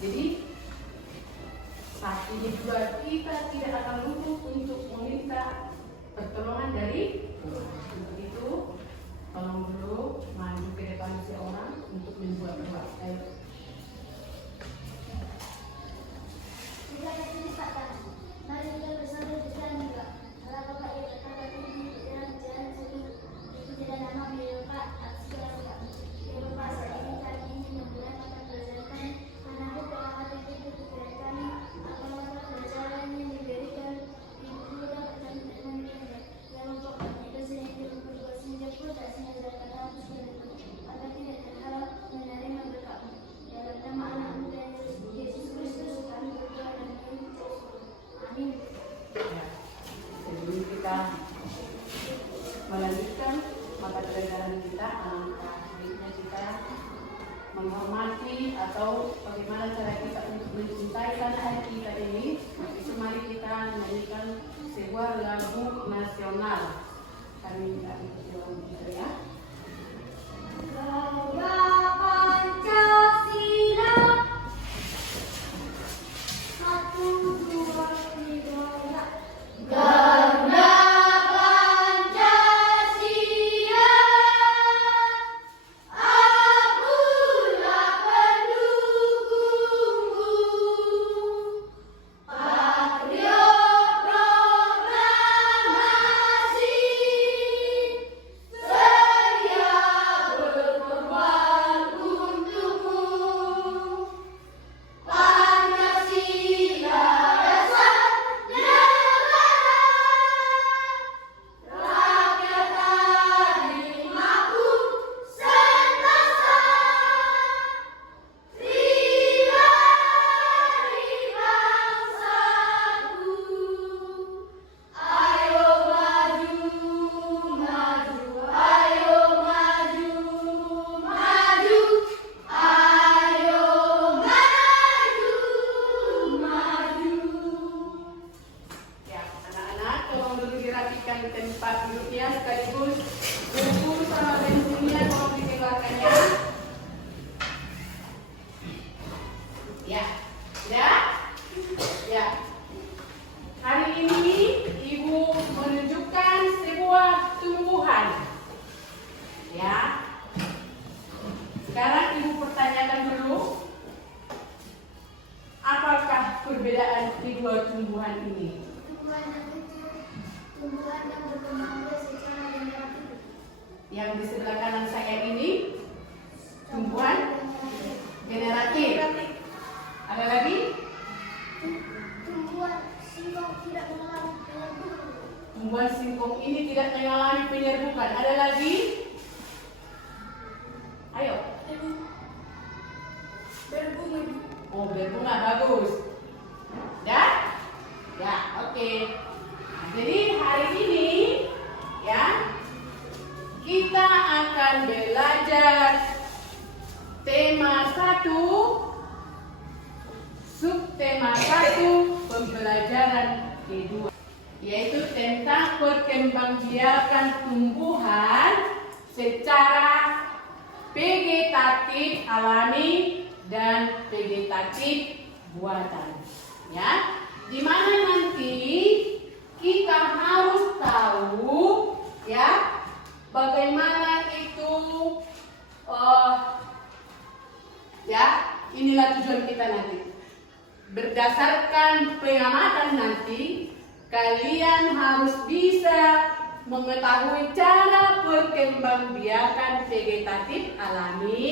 Jadi saat ini juga kita tidak akan lupa untuk meminta pertolongan dari Tuhan. Untuk itu, tolong dulu maju ke depan seorang untuk membuat doa. Mari kita bersama juga. Allah Bapa yang berkata ini jalan-jalan sini. Itu jalan nama beliau Pak. Ya Bapak, saat ini kami ingin memulai mata pelajaran kami. Karena aku telah hati itu pikiran kami. Apa mata pelajaran yang diberikan ibu guru dapat kami terima. Ya Bapak, kami dosen yang berbuat sejak pun tak sengaja kata aku sudah agar tidak terharap menerima berkatmu. Dalam nama anakmu dan Yesus Kristus kami berdoa dan mengucap amin. Ya, sebelum kita melanjutkan mata pelajaran kita, alangkah baiknya kita menghormati atau bagaimana cara kita untuk mencintai tanah air kita ini. Itu mari kita menyanyikan sebuah lagu nasional. Kami minta pertolongan kita ya. Gaya Pancasila 1, 2, 3 Gaya Pancasila akulah pendukungmu Patriot proklamasi sedia berkorban untukmu Pancasila dasar negara rakyat adil makmur sentosa pribadi bangsaku ayo maju maju ayo maju maju ayo maju Ya, anak-anak tolong dulu dirapikan tempat duduknya sekaligus buku sama pensilnya tolong dikeluarkannya. Ya, ya, ya. Hari ini Ibu menunjukkan sebuah tumbuhan. Ya. Sekarang Ibu pertanyakan dulu, apakah perbedaan kedua tumbuhan ini? tumbuhan yang kecil tumbuhan yang berkembang biak secara generatif Yang di sebelah kanan saya ini tumbuhan generatif. Ada lagi? tumbuhan singkong tidak mengalami penyerbukan Tumbuhan singkong ini tidak mengalami penyerbukan. Ada lagi? Ayo. berbunga Oh, berbunga, bagus. Dah? Ya, oke. Nah, jadi hari ini ya kita akan belajar tema 1, subtema 1, pembelajaran kedua, yaitu tentang perkembangbiakan tumbuhan secara vegetatif alami dan vegetatif buatan. Ya, di mana nanti kita harus tahu ya bagaimana itu ya inilah tujuan kita nanti. Berdasarkan pengamatan nanti kalian harus bisa mengetahui cara perkembangbiakan vegetatif alami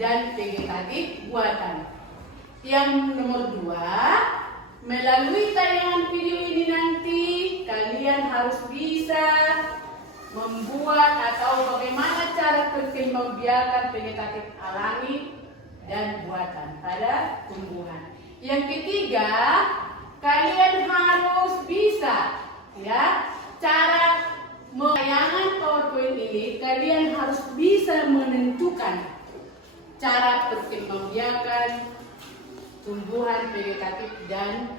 dan vegetatif buatan. Yang nomor 2, melalui tayangan video ini nanti kalian harus bisa membuat atau bagaimana cara perkembangbiakan vegetatif alami dan buatan pada tumbuhan. Yang ketiga, kalian harus bisa ya cara tayangan PowerPoint ini kalian harus bisa menentukan cara perkembangbiakan tumbuhan vegetatif dan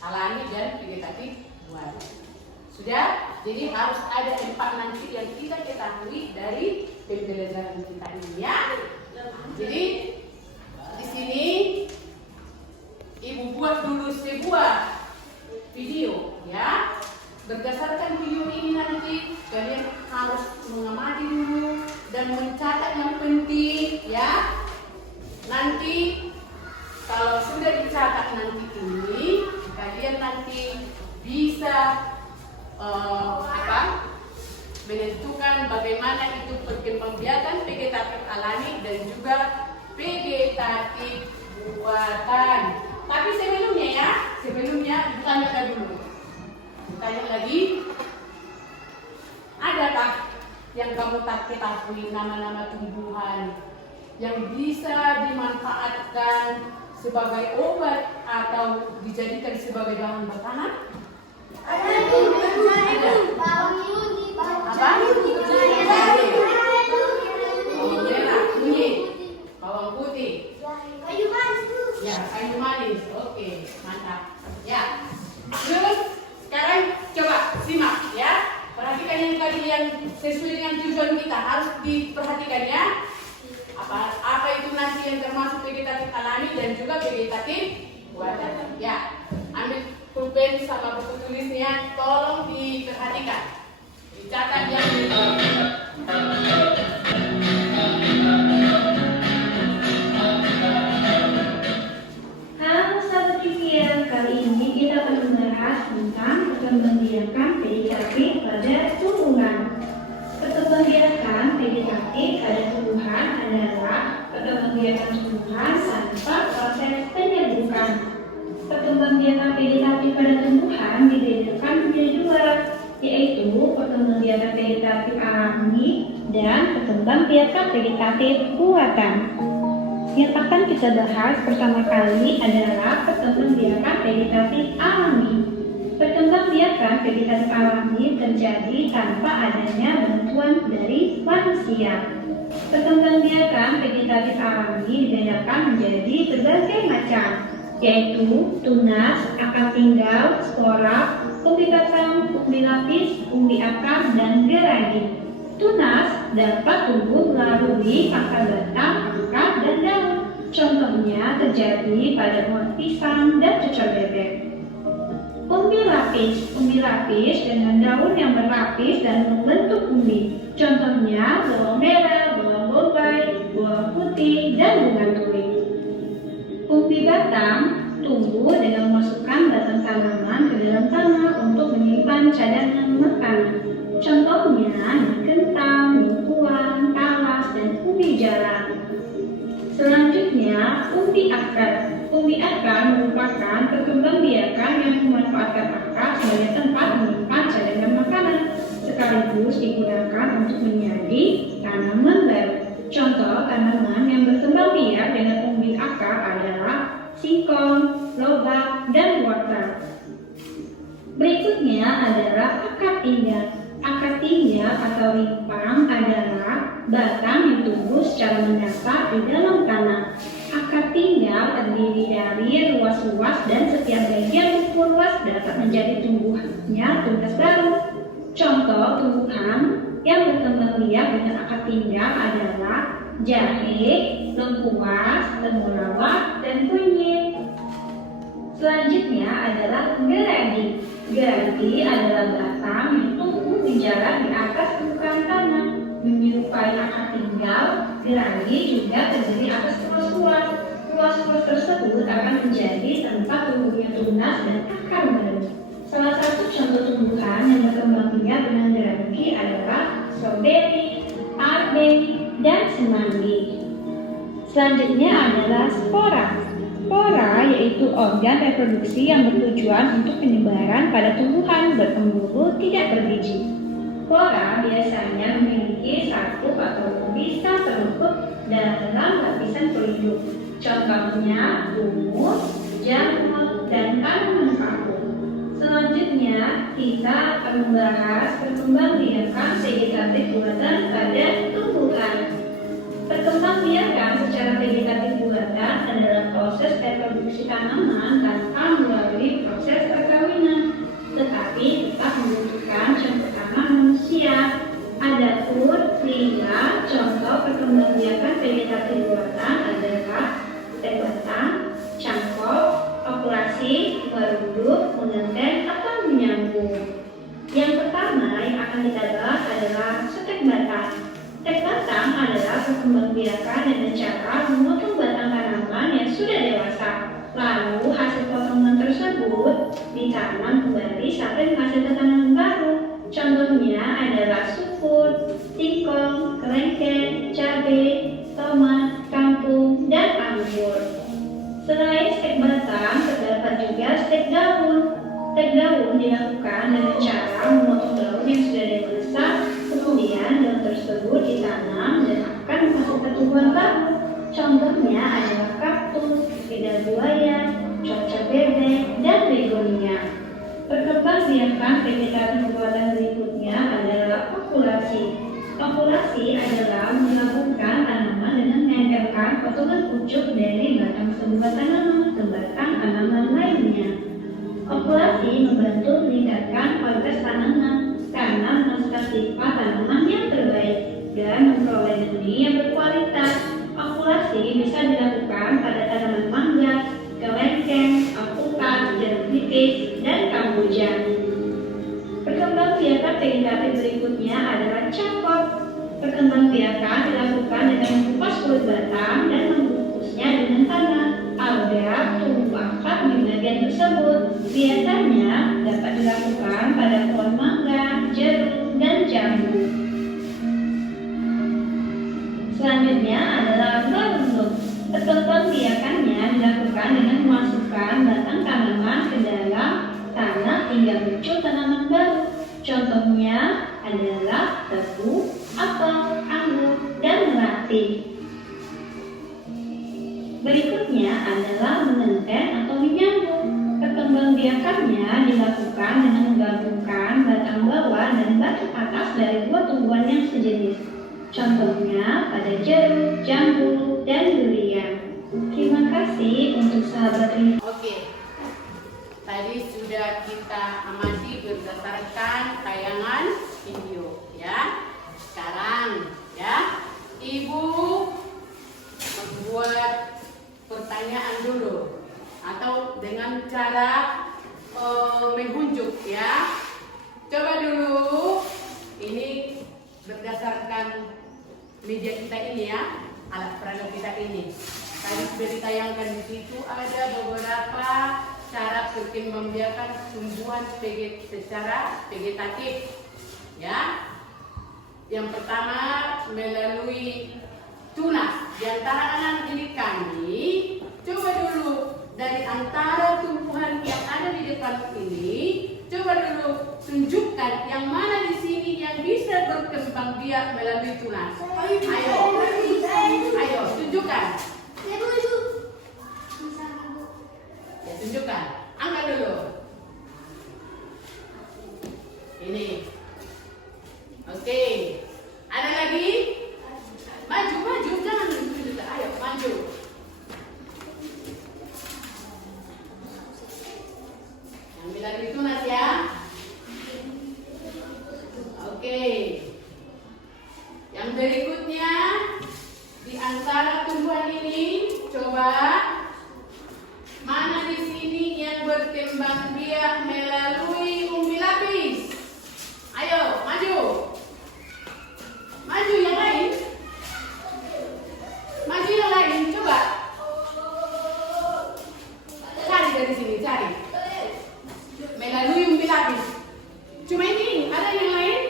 alami dan vegetatif buatan. Sudah? Jadi harus ada 4 nanti yang kita ketahui dari pembelajaran kita ini ya. Jadi di sini bisa menentukan bagaimana itu perkembangbiakan vegetatif alami dan juga vegetatif buatan. Tapi sebelumnya ditanya dulu. Ditanya lagi, adakah yang kamu tak ketahui nama-nama tumbuhan yang bisa dimanfaatkan sebagai obat atau dijadikan sebagai bahan makanan? Ada. Bawang Bawang putih. kayu manis. Ya, kayu manis. Oke, mantap. Ya. Terus sekarang coba simak ya. Perhatikan yang tadi yang sesuai dengan tujuan kita harus diperhatikan ya. Apa itu nasi yang termasuk vegetatif alami dan juga vegetatif buatan. Ya. Ambil pulpen sama buku tulisnya, tolong diperhatikan. Dicatat yang Halo sahabat Trivia, kali ini kita akan membahas tentang perkembangbiakan vegetatif pada tumbuhan. Perkembangbiakan vegetatif pada tumbuhan adalah perkembangbiakan tumbuhan tanpa proses penyerbukan. Perkembangbiakan vegetatif pada tumbuhan dibedakan menjadi dua, yaitu perkembangbiakan vegetatif alami dan perkembangbiakan vegetatif buatan. Yang akan kita bahas pertama kali adalah perkembangbiakan vegetatif alami. Perkembangbiakan vegetatif alami terjadi tanpa adanya bantuan dari manusia. Perkembangbiakan vegetatif alami dibedakan menjadi berbagai macam, yaitu tunas, akar tinggal, spora, umbi batang, umbi lapis, umbi akar, dan geragi. Tunas dapat tumbuh melalui akar batang, akar, dan daun. Contohnya terjadi pada pohon pisang dan cocor bebek. Umbi lapis dengan daun yang berlapis dan membentuk umbi. Contohnya bawang merah, bawang bombay, bawang putih, dan bunga tui. Umbi batang tumbuh dengan memasukkan batang tanaman ke dalam tanah untuk menyimpan cadangan makanan. Contohnya kentang, lengkuang, talas, dan umbi jalan. Selanjutnya, umbi akar. Umbi akar merupakan perkembangbiakan yang memanfaatkan akar sebagai tempat menyimpan cadangan makanan, sekaligus digunakan untuk menjadi tanaman baru. Contoh tanaman yang berkembang biak dengan umbi akar adalah singkong, lobak, dan wortel. Berikutnya adalah akar tinggal. Akar tinggal atau lipang adalah batang yang tumbuh secara mendatar di dalam tanah. Akar tinggal terdiri dari ruas-ruas dan setiap bagian ruas dapat menjadi tumbuhannya tunas baru. Contoh tumbuhan yang berkembang biak dengan akar tinggal adalah jahe, lengkuas, temulawak, dan kunyit. Selanjutnya adalah geragi. Geragi adalah batang yang tumbuh menjalar di atas permukaan tanah. Menyerupai akar tinggal, geragi juga terdiri atas ruas-ruas. Ruas-ruas tersebut akan menjadi tempat tumbuhnya tunas dan akar baru. Salah satu contoh tumbuhan yang berkembang biak dengan geragi adalah stroberi, arbe, dan semanggi. Selanjutnya adalah spora. Spora yaitu organ reproduksi yang bertujuan untuk penyebaran pada tumbuhan berpemburu tidak berbiji. Spora biasanya memiliki satu atau lebih sel terlengkup dalam lapisan pelindung. Contohnya lumut, jamur, dan tanaman paku. Selanjutnya kita akan membahas perkembangbiakan vegetatif buatan pada tumbuhan. Perkembangbiakan secara vegetatif buatan adalah proses reproduksi tanaman tanpa melalui proses perkawinan, tetapi tetap membutuhkan campur tangan manusia. Adapun lima contoh perkembangbiakan vegetatif buatan adalah teh batang, cangkok, okulasi, merunduk, mengenteng, atau menyambung. Yang pertama yang akan kita bahas adalah setek batang. Setek batang adalah perkembangbiakan dengan cara memotong batang tanaman yang sudah dewasa. Lalu hasil potongan tersebut ditanam kembali sampai menghasilkan tanaman baru. Contohnya adalah sukun, singkong, kelengkeng, cabai, tomat, kangkung, dan anggur. Selain stek batang, terdapat juga stek daun. Stek daun dilakukan dengan cara memotong daun yang sudah dewasa, kemudian daun tersebut ditanam dan akan menghasilkan tumbuhan baru. Contohnya adalah kaktus, lidah buaya, cocok bebek, dan begonia. Perkembangbiakan vegetatif buatan berikutnya adalah okulasi. Okulasi adalah menggabungkan tanaman dengan menempelkan potongan pucuk dari batang sebuah tanaman ke batang tanaman lainnya. Okulasi membantu meningkatkan kualitas tanaman karena menghasilkan sifat tanaman yang terbaik dan memperoleh benih yang berkualitas. Okulasi bisa dilakukan pada tanaman mangga, kelengkeng, alpukat, jeruk nipis, dan kamboja. Perkembangbiakan vegetatif berikutnya adalah cakop. Perkembangbiakan dilakukan dengan mengupas kulit batang dan membungkusnya dengan tanah agar tumbuh akar di bagian tersebut. Biasanya dapat dilakukan pada pohon mangga, jeruk, dan jambu. Selanjutnya adalah berunduk. Perkembangbiakannya dilakukan dengan memasukkan batang tanaman ke dalam tanah hingga muncul tanaman baru. Contohnya adalah tebu, apel, anggur, dan melati. Berikutnya adalah menenten atau menyambung. Perkembangbiakannya dilakukan dengan menggabungkan batang bawah dan batang atas dari dua tumbuhan yang sejenis. Contohnya pada jeruk, jambu, dan durian. Terima kasih untuk sahabat ini. Oke, tadi sudah kita amati berdasarkan tayangan video, ya. Sekarang, ya, Ibu membuat pertanyaan dulu atau dengan cara menghunjuk, ya. Coba dulu, ini berdasarkan media kita ini, ya, alat peraga kita ini. Tadi sudah ditayangkan di situ ada beberapa cara perkembangbiakan tumbuhan secara vegetatif, ya. Yang pertama melalui tunas. Di antara anak didik kami, coba dulu dari antara tumbuhan yang ada di depan ini, coba dulu tunjukkan yang mana di sini yang bisa berkembang biak melalui tunas. Ayo, tunjukkan. Ya, tunjukkan. Angkat dulu. Ini. Oke. Ada lagi? Maju, jangan dulu. Ayo, maju. Yang melalui tunas, ya. Oke. Yang berikutnya, di antara tumbuhan ini, coba mana di sini yang berkembang biak melalui umbi lapis? Ayo, maju. Maju yang lain. Maju yang lain, coba. Cari dari sini, cari. Melalui umbi lapis. Cuma ini, ada yang lain?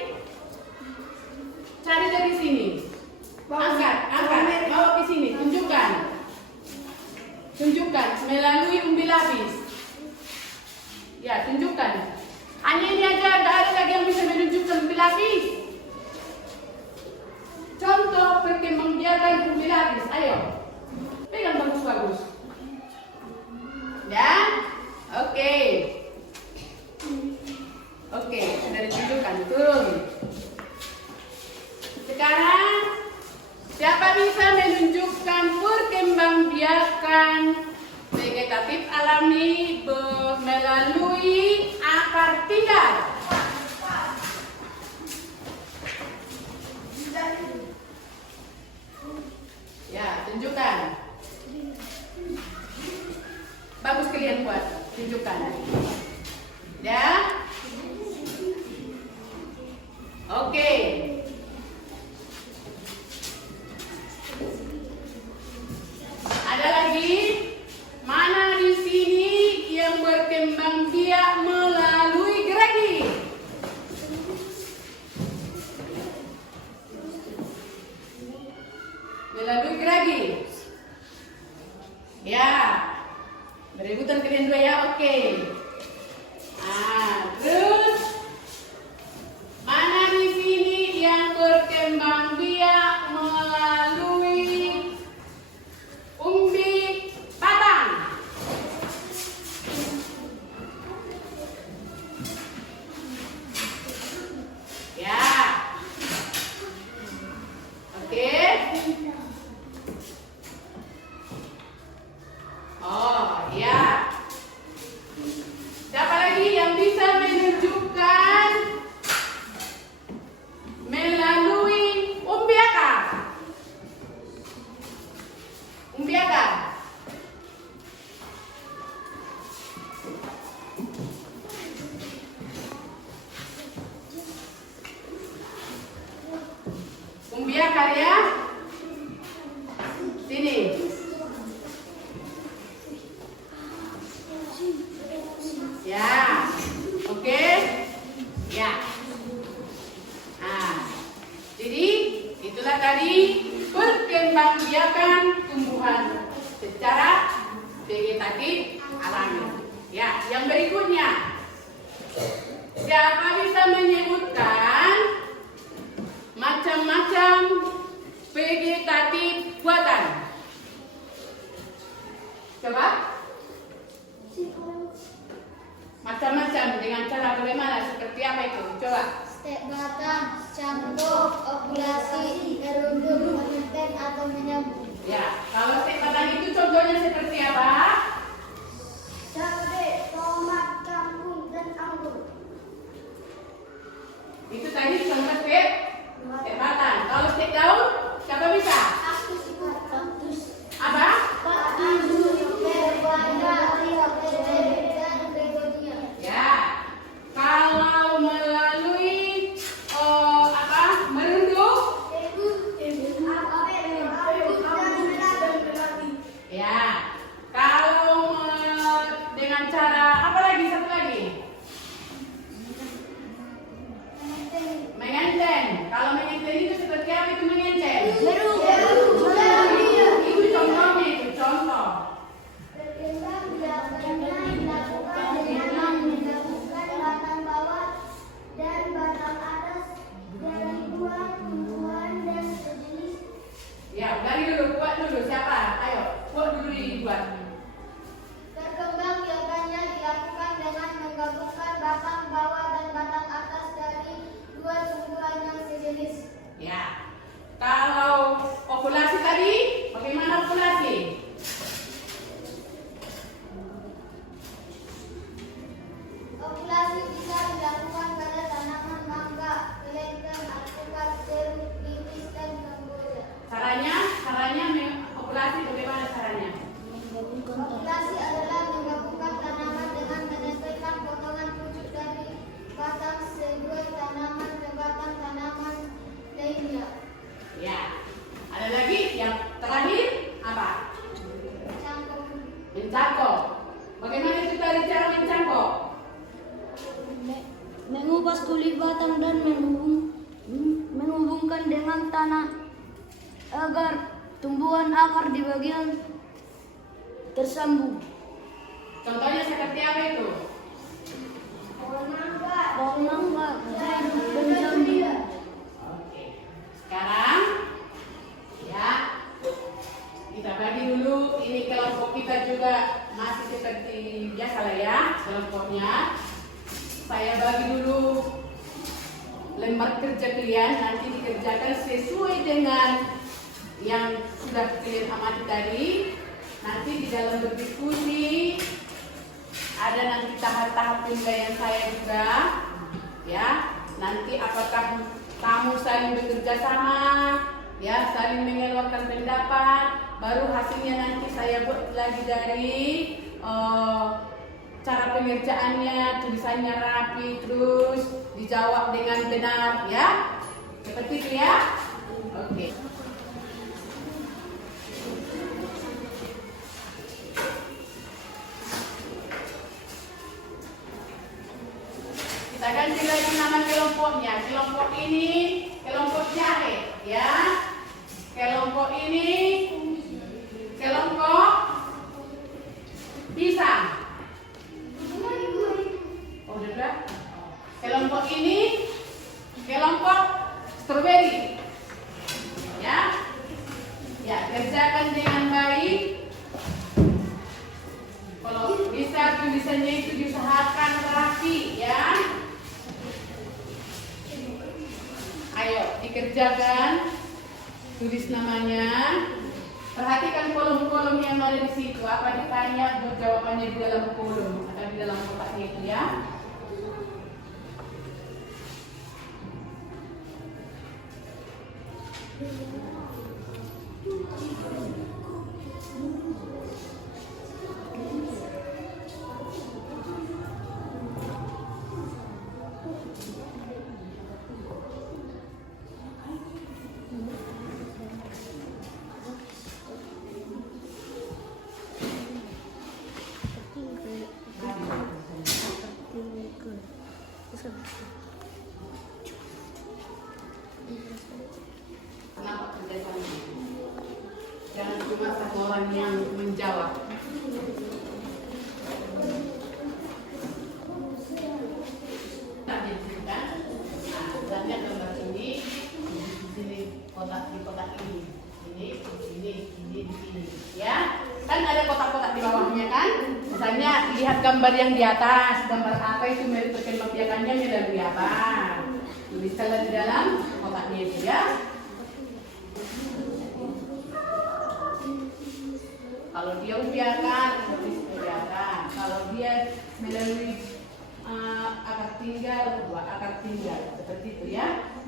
Cari dari sini. Angkat, bawa ke sini, tunjukkan melalui umbi lapis. Ya, tunjukkan. Hanya ini aja, tidak ada lagi yang bisa menunjukkan umbi lapis. Contoh perkembangbiakan umbi lapis, ayo, pegang bagus-bagus. Ya, oke, sudah ditunjukkan, turun. Sekarang siapa bisa menunjukkan perkembangbiakan vegetatif alami melalui akar tinggal? Ya, tunjukkan. Bagus kalian buat, tunjukkan. Ya. Oke. Ada lagi? Mana di sini yang berkembang biak Berebutan kalian dua ya, oke. Terus mana di sini yang berkembang biak melalui umbi batang? Ya. Oke. Oh, ya. Siapa lagi yang bisa menunjukkan melalui umbi akar? Umbi akar. Umbi akar ya. Sini. Ya. Oke. Ya. Jadi itulah tadi perkembangbiakan tumbuhan secara vegetatif alami. Ya, yang berikutnya. Siapa bisa menyebutkan macam-macam vegetatif buatan? Coba. Macam-macam dengan cara bagaimana? Seperti apa itu? Coba. Stek batang, cangkok, okulasi, erundum, menenten atau menyambung. Ya, kalau stek batang itu contohnya seperti apa? Cabai, tomat, kangkung, dan anggur. Itu tadi contoh stek batang. Kalau stek daun, siapa bisa? Kaktus, Apa? dan begonia. Ya. Kalau melalui merunduk, ya. Kalau dengan cara apa lagi? Satu lagi. Mengenten. Kalau mengenten itu seperti apa itu mengenten? Itu contohnya, itu contoh. Perkembangbiakannya dilakukan dengan menggabungkan batang bawah dan batang atas dari dua tumbuhan dan sejenis. Ya, dari dulu, buat dulu. Siapa? Ayo, buat dulu dibuat. Perkembangbiakannya dilakukan dengan menggabungkan batang bawah dan batang atas dari dua tumbuhan yang sejenis. Ya. Kalau populasi tadi, bagaimana populasi? Okulasi bisa dilakukan pada tanaman mangga, kelengkeng, alpukat, jeruk, pincis, dan kemboja. Caranya populasi bagaimana caranya? Okulasi adalah menggabungkan tanaman dengan menempelkan potongan pucuk dari batang sebuah tanaman ke batang tanaman lainnya. Ya. Ada lagi yang terakhir apa? Cangkok. Mencangkok. Bagaimana itu tadi cara mencangkok? Mengupas kulit batang dan menghubungkan dengan tanah agar tumbuhan akar di bagian tersambung. Contohnya seperti apa itu? Pohon mangga, jeruk, dan jambu. Oke. Sekarang ya kita bagi dulu. Ini kelompok kita juga masih seperti biasa lah ya kelompoknya. Saya bagi dulu lembar kerja kalian, nanti dikerjakan sesuai dengan yang sudah kalian amati tadi. Nanti di dalam berdiskusi ada nanti tahap-tahap penilaian saya juga, ya. Nanti apakah kamu saling bekerja sama, ya, saling mengeluarkan pendapat, baru hasilnya nanti saya buat lagi dari cara pengerjaannya, tulisannya rapi, terus dijawab dengan benar, ya. Seperti itu ya. Oke. Kita ganti lagi nama kelompoknya. Kelompok ini kelompok jahe, ya. Kelompok ini kelompok pisang. bisa tulisannya itu diusahakan rapi ya. Ayo dikerjakan, tulis namanya. Perhatikan kolom-kolom yang ada di situ. Apa ditanya, buat jawabannya di dalam kolom atau di dalam kotaknya itu ya. Kenapa kerjasama? Jangan cuma satu orang yang menjawab. Nah, lihat gambar ini, di sini kotak di kotak ini, ini, di sini, ya. Kan ada kotak-kotak di bawahnya kan? Misalnya lihat gambar yang di atas, gambar apa itu mirip perkembangbiakannya melalui apa? Tuliskanlah di dalam kotaknya itu ya. Kalau dia upiakan, tulis upiakan. Kalau dia melalui akar tinggal, buat akar tinggal. Seperti itu ya.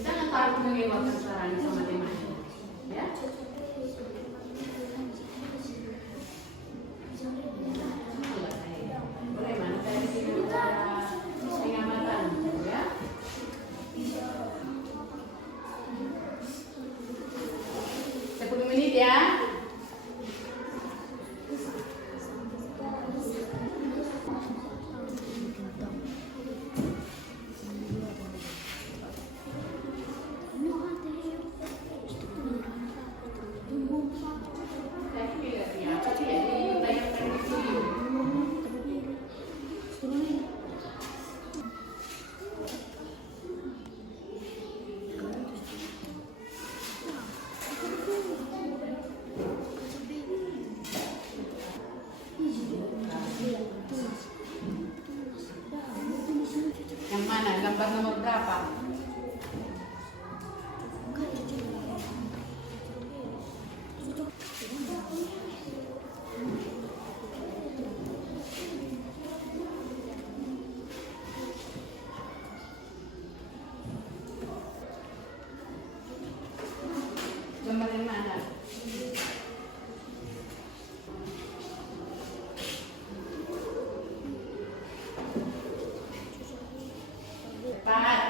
Jangan takut melewatkan caranya sama temannya, ya. Boleh mana saya sini pengamatan, ya. 10 menit ya. Yang mana? Gambar nomor berapa? Gambar yang mana? Cepat.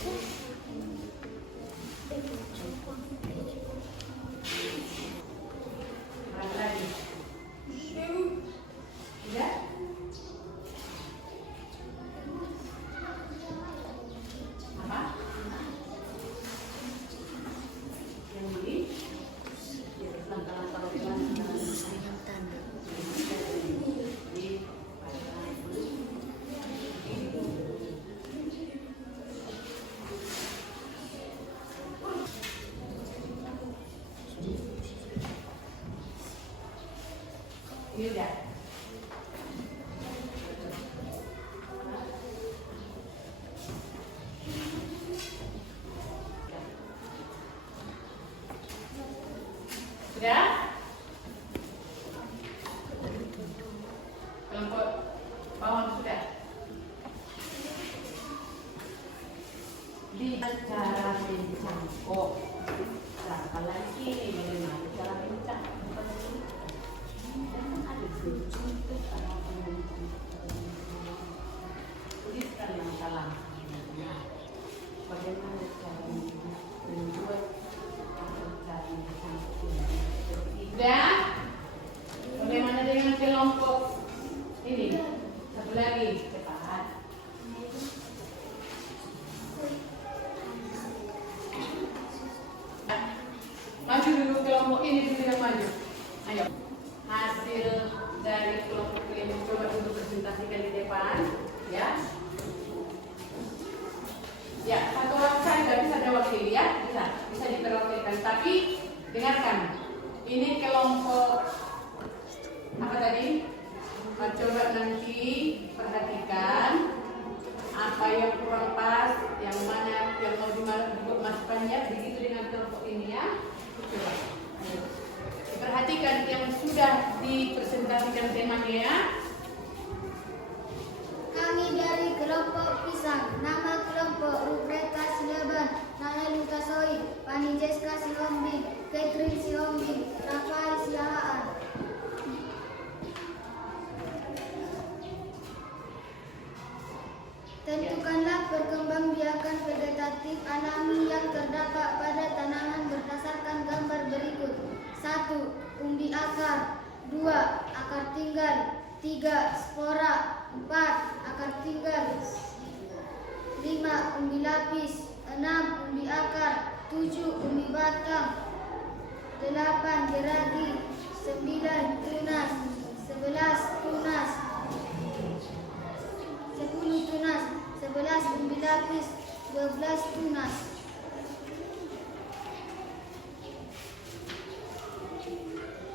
Berapa lagi? Tiga? Apa? Yang ini? Langkah-langkah ini udah. Sudah? Kelompok bawang sudah? Di cara mencangkok. Berapa lagi bagaimana cara mencangkok? Jangan ada untuk tuliskan yang salah. Bagaimana cara membuat atau cara mencangkok? Sudah? Bagaimana dengan kelompok ini? Satu lagi, cepat. Maju dulu kelompok ini dulu yang maju. Ayo. Hasil dari kelompok ini coba dulu presentasikan di depan, ya. Ya, satu orang saja bisa diwakili ya, bisa diterwakilkan. Tapi dengarkan, ini kelompok apa tadi? Coba nanti perhatikan apa yang kurang pas, yang mana yang mau dimasukkannya, begitu dengan kelompok ini ya. Coba. Ayo. Perhatikan yang sudah dipresentasikan temanya ya. Kami dari kelompok pisang. Nama kelompok Rubreka Silaban, Nana Lutasoi, Pani Jeska Sihombing, Catherine Sihombing, Rafael Silahaan. Tentukanlah perkembangbiakan vegetatif alami yang terdapat pada tanaman berdasarkan gambar berikut. 1. Umbi akar. 2. Akar tinggal. 3. Spora. 4. Akar tinggal. 5. Umbi lapis. 6. Umbi akar. 7. Umbi batang. 8. Geragi. 9. Tunas. 11. Tunas. 10. Tunas. 11. Umbi lapis. 12. Tunas.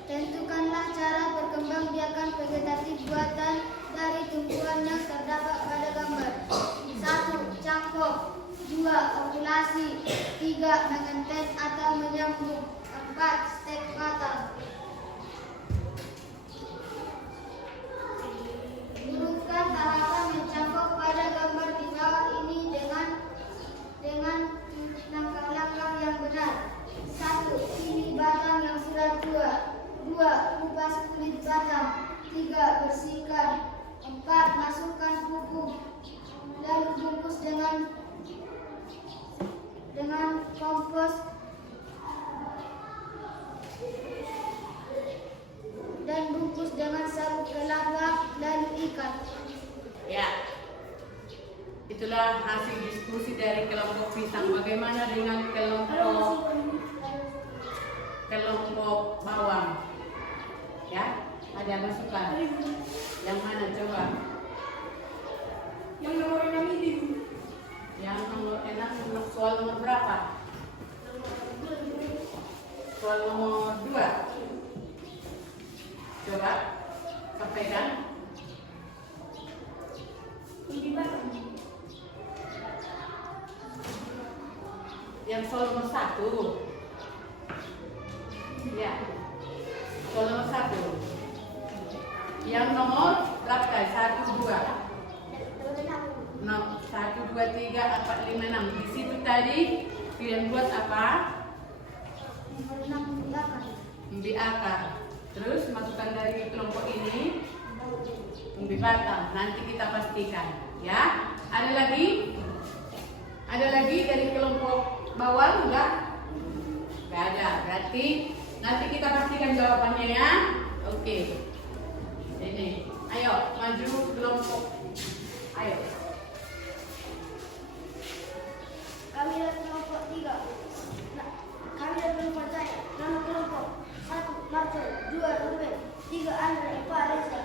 Tentukanlah cara perkembangbiakan vegetatif buatan dari tumbuhan yang terdapat pada gambar. 1. Cangkok. 2. Ovulasi. 3. Mengentet atau menyambung. 4. Stek batang. Urutkan tahapan mencangkok pada gambar di bawah ini dengan langkah-langkah yang benar. 1. Pilih batang yang sudah tua. 2. Kupas kulit batang. 3. Bersihkan. 4. Masukkan pupuk. Lalu bungkus dengan kompos dan bungkus dengan sabuk kelapa lalu ikat. Ya. Itulah hasil diskusi dari kelompok pisang. Bagaimana dengan kelompok bawang? Ya, ada masukan. Yang mana coba? Yang nomor 6 ini. Yang nomor 6, soal nomor berapa? Soal nomor 2. Coba sampaikan. Yang soal nomor 1. Ya. Soal nomor 1. Yang nomor berapa? 1, 2. No, 1, 2, 3, 4, 5, 6. Di situ tadi kalian buat apa? Nomor 6 umbi akar. Umbi akar. Terus masukkan dari kelompok ini umbi batang. Nanti kita pastikan, ya. Ada lagi? Ada lagi dari kelompok bawah enggak? Enggak ada. Berarti nanti kita pastikan jawabannya ya. Oke. Ini. Ayo maju kelompok. Ayo. Kami dari kelompok 3. Kami dari kelompok saya. Nama kelompok 1 Marcel, 2 Ruben, 3 Andre, 4 Reza.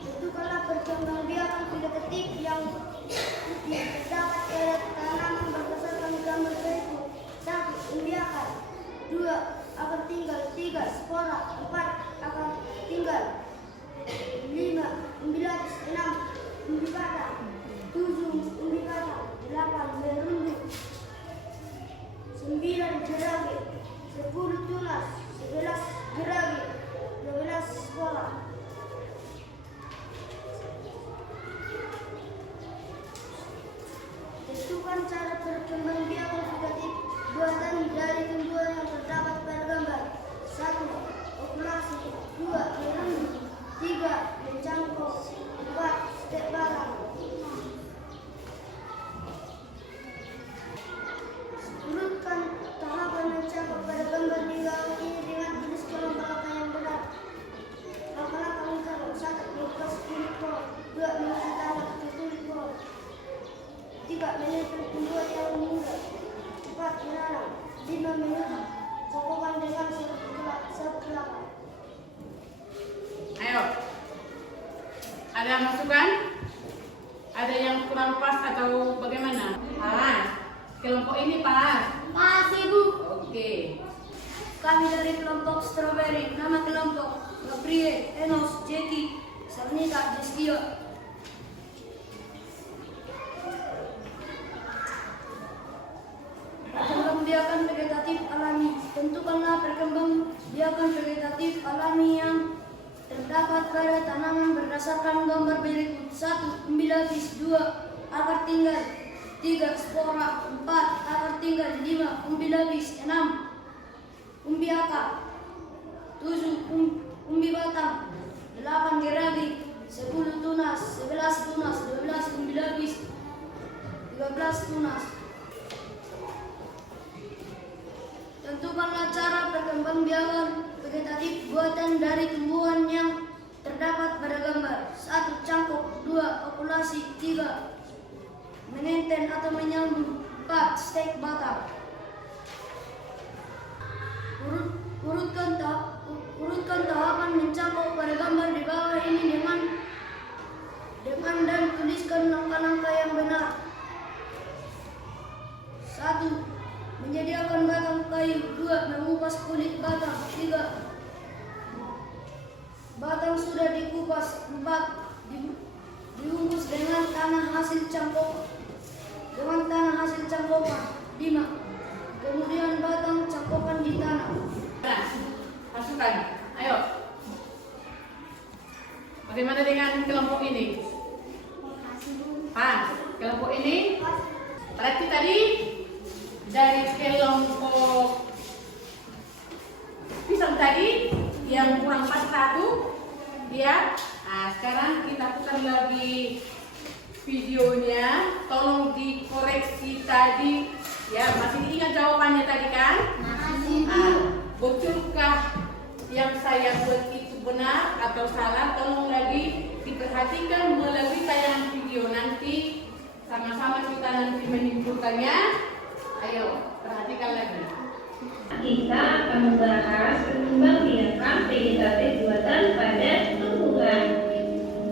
Tentukanlah perkembangbiakan vegetatif yang terdapat pada tanaman berdasarkan gambar berikut. 1. Umbiakan, 2. Akan tinggal, 3. Spora, 4. Akan tinggal, 5. Umbi lapis, 6. Umbi batang, 7. Umbi batang, 8. Merunduk, 9. Geragi, 10. Tunas, 11. Geragi, 12. Spora. Tentukan cara perkembangbiakan vegetatif buatan dari tumbuhan yang terdapat pada gambar. 1. Okulasi, 2. Merunduk, 3. Mencangkok, 4. Stek barang. Urutkan tahapan mencangkok pada gambar di bawah ini dengan tulis kolom belakang yang benar. Langkah-langkah mencangkok. 1. Lepas kulit pohon, 2. mengisi tanah ke kulit pohon, 3. menentukan tumbuhan yang muda, 4. menanam, 5. menguji. Cangkokkan dengan sabuk kelapa. Ayo. Ada masukan? Ada yang kurang pas atau bagaimana? Pas. Kelompok ini pas. Pas, Ibu. Oke. Kami dari kelompok Strawberry. Nama kelompok Gabriel, Enos, Jeki, Sarnika, Jeskio. Perkembangbiakan vegetatif alami. Tentukanlah perkembangbiakan vegetatif alami yang terdapat pada tanaman berdasarkan gambar berikut. 1. Umbi lapis, 2. Akar tinggal, 3. Spora, 4. Akar tinggal, 5. Umbi lapis, 6. Umbi akar, 7. Umbi batang, 8. geragi, 10. tunas, 11. tunas, 12. umbi lapis, 13. tunas. Tentukanlah cara perkembangbiakan vegetatif buatan dari tumbuhan yang terdapat pada gambar. 1. Cangkok, 2. Okulasi, 3. menenten atau menyambung, 4. stek batang. Urutkan tahapan mencangkok pada gambar di bawah ini dengan dan tuliskan langkah-langkah yang benar. 1. Menyediakan batang kayu, 2. mengupas kulit batang, 3. batang sudah dikupas, 4. Dibungkus dengan tanah hasil cangkokan, 5. kemudian batang cangkokan di tanah. Nah, masukan. Ayo. Bagaimana dengan kelompok ini? Pas. Kelompok ini? Berarti tadi dari kelompok pisang tadi yang kurang pas 1, ya. Nah, sekarang kita putar lagi videonya. Tolong dikoreksi tadi, ya. Masih ingat jawabannya tadi kan? Betulkah yang saya buat itu benar atau salah? Tolong lagi diperhatikan melalui tayangan video. Nanti sama-sama kita nanti menyimpulkannya. Ayo, perhatikan lagi. Kita akan membahas perkembangbiakan vegetatif buatan pada tumbuhan.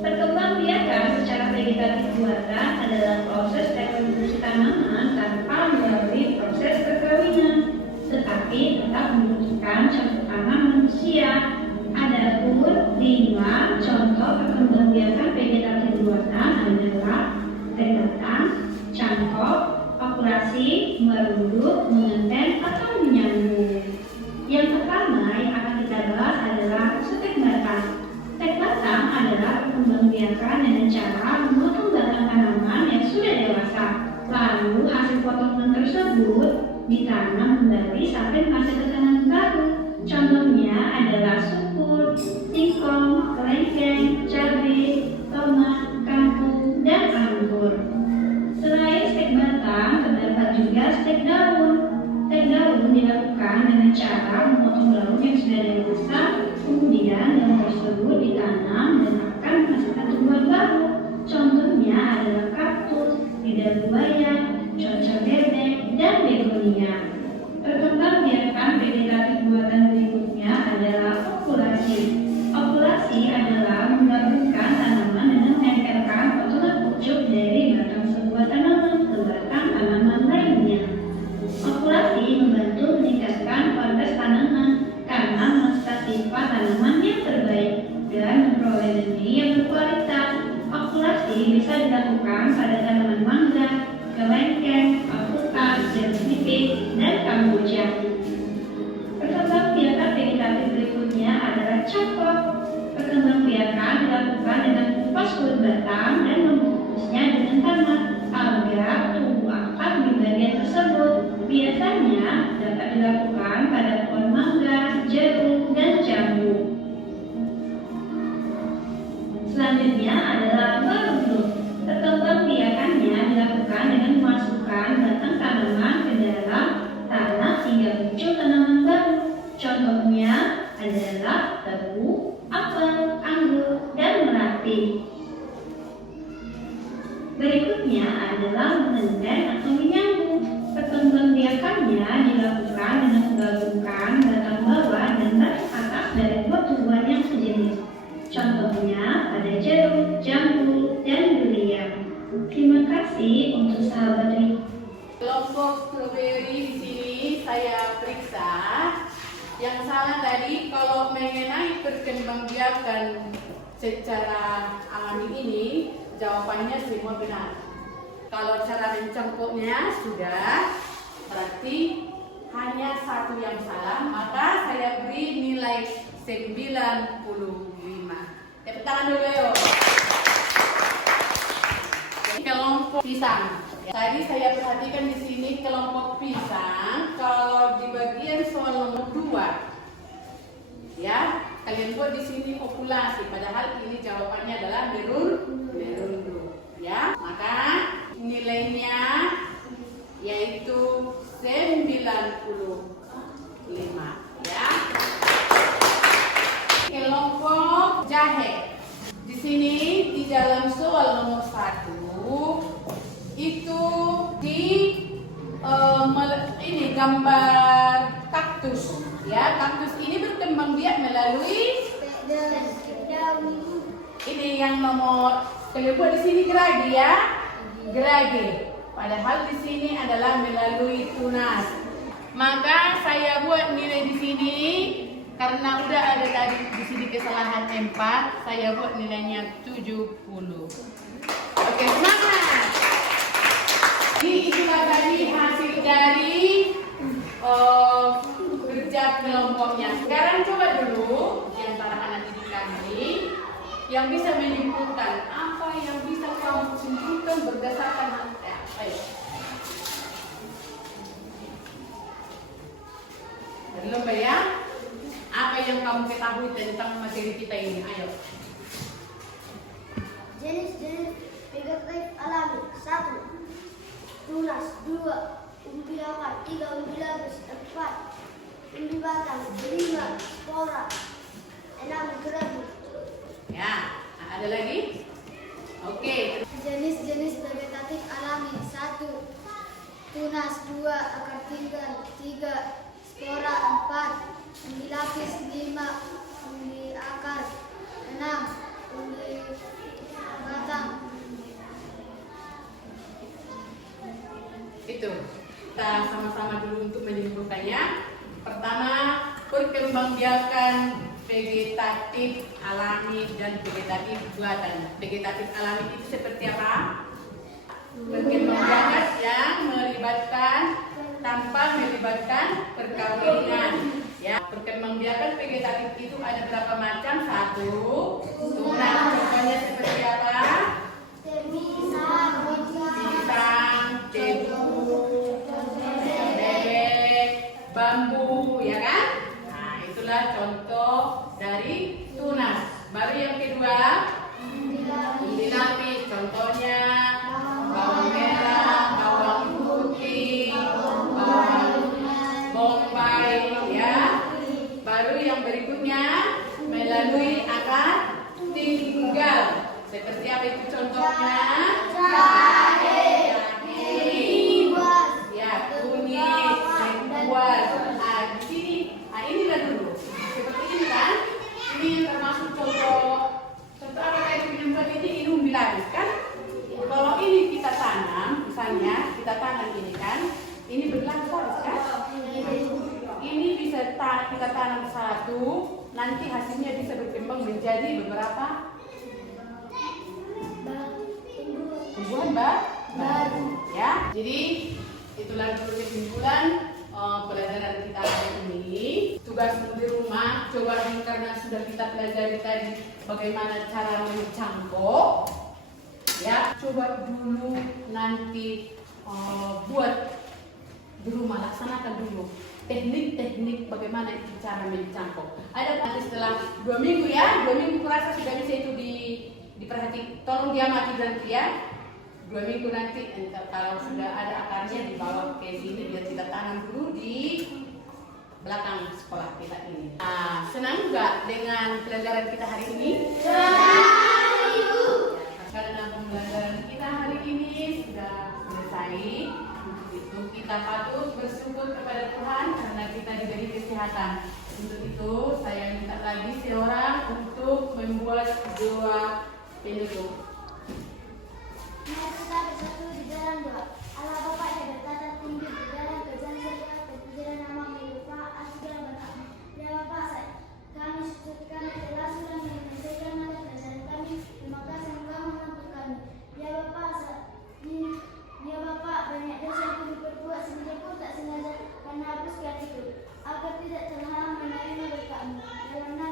Perkembangbiakan secara vegetatif buatan adalah proses evolusi tanaman tanpa melalui proses perkawinan, tetapi tetap membutuhkan campur tanam manusia. Adapun 5 contoh perkembangbiakan vegetatif buatan adalah berbatang, cangkok, okulasi, merunduk, menenten, atau menyambung. Yang pertama yang akan kita bahas adalah stek batang. Stek batang adalah perkembangbiakan dengan cara memotong batang tanaman yang sudah dewasa. Lalu hasil potongan tersebut ditanam kembali sampai menghasilkan tanaman baru. Contohnya adalah sukun, singkong, kelengkeng, cabai, tomat, dengan cara memotong daun yang sudah dewasa, kemudian daun tersebut ditanam dan akan menghasilkan tumbuhan baru. Contohnya adalah kaktus, lidah buaya, cocok bebek, dan begonia. Perkembangbiakan vegetatif buatan berikutnya adalah okulasi. Okulasi adalah menggabungkan tanaman dengan menempelkan potongan pucuk dari batang sebuah tanaman ke batang tanaman lainnya. Okulasi membantu meningkatkan kualitas tanaman karena mengekstrak sifat tanaman yang terbaik dan memperoleh benih yang berkualitas. Okulasi bisa dilakukan pada tanaman mangga, kelengkeng, alpukat, jeruk nipis, dan kamboja. Perkembangbiakan vegetatif berikutnya adalah cangkok. Perkembangbiakan dilakukan dengan mengupas kulit batang dan membungkusnya dengan tanah agar tumbuh akar di bagian tersebut. Biasanya dapat dilakukan pada pohon mangga, jeruk, dan jambu. Selanjutnya adalah merunduk. Perkembangbiakannya dilakukan dengan memasukkan batang tanaman ke dalam tanah hingga muncul tanaman baru. Contohnya adalah tebu, apel, anggur, dan melati. Berikutnya adalah menenteng atau menyambung. Perkembangbiakannya dilakukan dengan menggabungkan batang bawah dan batang atas dari dua tumbuhan yang sejenis. Contohnya ada jeruk, jambu, dan durian. Terima kasih untuk sahabat Rika. Kelompok strawberry di sini saya periksa. Yang salah tadi kalau mengenai perkembangbiakan secara alami ini, jawabannya semua benar. Kalau cara mencangkoknya sudah, berarti hanya satu yang salah, maka saya beri nilai 95. Tepuk tangan dulu yuk. Kelompok pisang. Tadi saya perhatikan di sini kelompok pisang, kalau di bagian soal nomor 2, ya kalian buat di sini populasi, padahal ini jawabannya adalah merundu, ya. Maka nilainya yaitu 95, ya. Kelompok jahe. Di sini di dalam soal nomor 1 itu ini gambar kaktus, ya. Kaktus ini berkembang biak melalui ini yang nomor kedua di sini geragi, ya, geragi. Padahal di sini adalah melalui tunas. Maka saya buat nilai di sini karena udah ada tadi di sini kesalahan 4, saya buat nilainya 70. Oke, semangat. Itulah tadi hasil dari kerja kelompoknya. Sekarang coba dulu di antara anak didik kami yang bisa menyimpulkan apa yang bisa kamu simpulkan berdasarkan ayo. Lomba ya. Apa yang kamu ketahui tentang materi kita ini? Ayo. Jenis-jenis vegetatif alami. 1. Tunas. 2. Umbi akar. 3. Umbi lapis. 4. Umbi batang. 5. Spora. 6. gerabah. Ya, ada lagi? Oke. Jenis-jenis vegetatif alami. 1. Tunas. 2. Akar tinggal. 3. Spora. 4. Umbi lapis. 5. Umbi akar. 6. Umbi batang. Itu. Kita sama-sama dulu untuk menyimpulkannya. Pertama, perkembangbiakan vegetatif alami dan vegetatif buatan. Vegetatif alami itu seperti apa? Perkembangbiakan yang melibatkan tanpa melibatkan perkawinan. Ya, perkembangbiakan vegetatif itu ada berapa macam? 1. Tunas. Contohnya seperti apa? Pisang, tebu, bebek, bambu, ya kan? Nah, itulah contoh dari tunas. Baru yang kedua, umbi lapis. Contohnya bawang merah, bawang putih, bawang bombay, ya. Seperti apa itu contohnya? Jahe, Jahe, ya kunyit, buat. Nah di sini, inilah dulu. Seperti ini kan? Ini termasuk contoh apa kayak penyemprot ini umbi lapis kan? Kalau ini kita tanam, misalnya kita tanam ini kan, ini berlapis kan? Ini bisa kita tanam satu, nanti hasilnya bisa berkembang menjadi beberapa tumbuhan baru. Ya, jadi itulah dulu kesimpulan pelajaran kita hari ini. Tugas di rumah, coba karena sudah kita pelajari tadi bagaimana cara mencangkok. Ya, coba dulu nanti buat di rumah, laksanakan dulu teknik-teknik bagaimana itu cara mencangkok. Ada nanti setelah 2 minggu ya, 2 minggu kurasa sudah bisa itu diperhatikan. Tolong diamati nanti ya. 2 minggu nanti kalau sudah ada akarnya dibawa ke sini biar kita tanam dulu di belakang sekolah kita ini. Nah, senang nggak dengan pelajaran kita hari ini? Karena pembelajaran kita hari ini sudah selesai, itu kita patut bersyukur kepada Tuhan karena kita diberi kesehatan. Untuk itu saya minta lagi seorang untuk membuat doa penutup. Mari kita bersatu di dalam doa. Allah Bapa yang bertata tinggi di dalam kerjaan surga, terpujilah nama-Mu ya Bapa, segala berkat-Mu. Ya Bapa, kami telah sudah menyelesaikan mata pelajaran kami. Terima kasih Engkau mengampuni kami. Ya Bapa, banyak dosa yang kami perbuat sengaja pun tak sengaja karena hapuskan itu, agar tidak terhalang menerima berkat-Mu. Dalam nama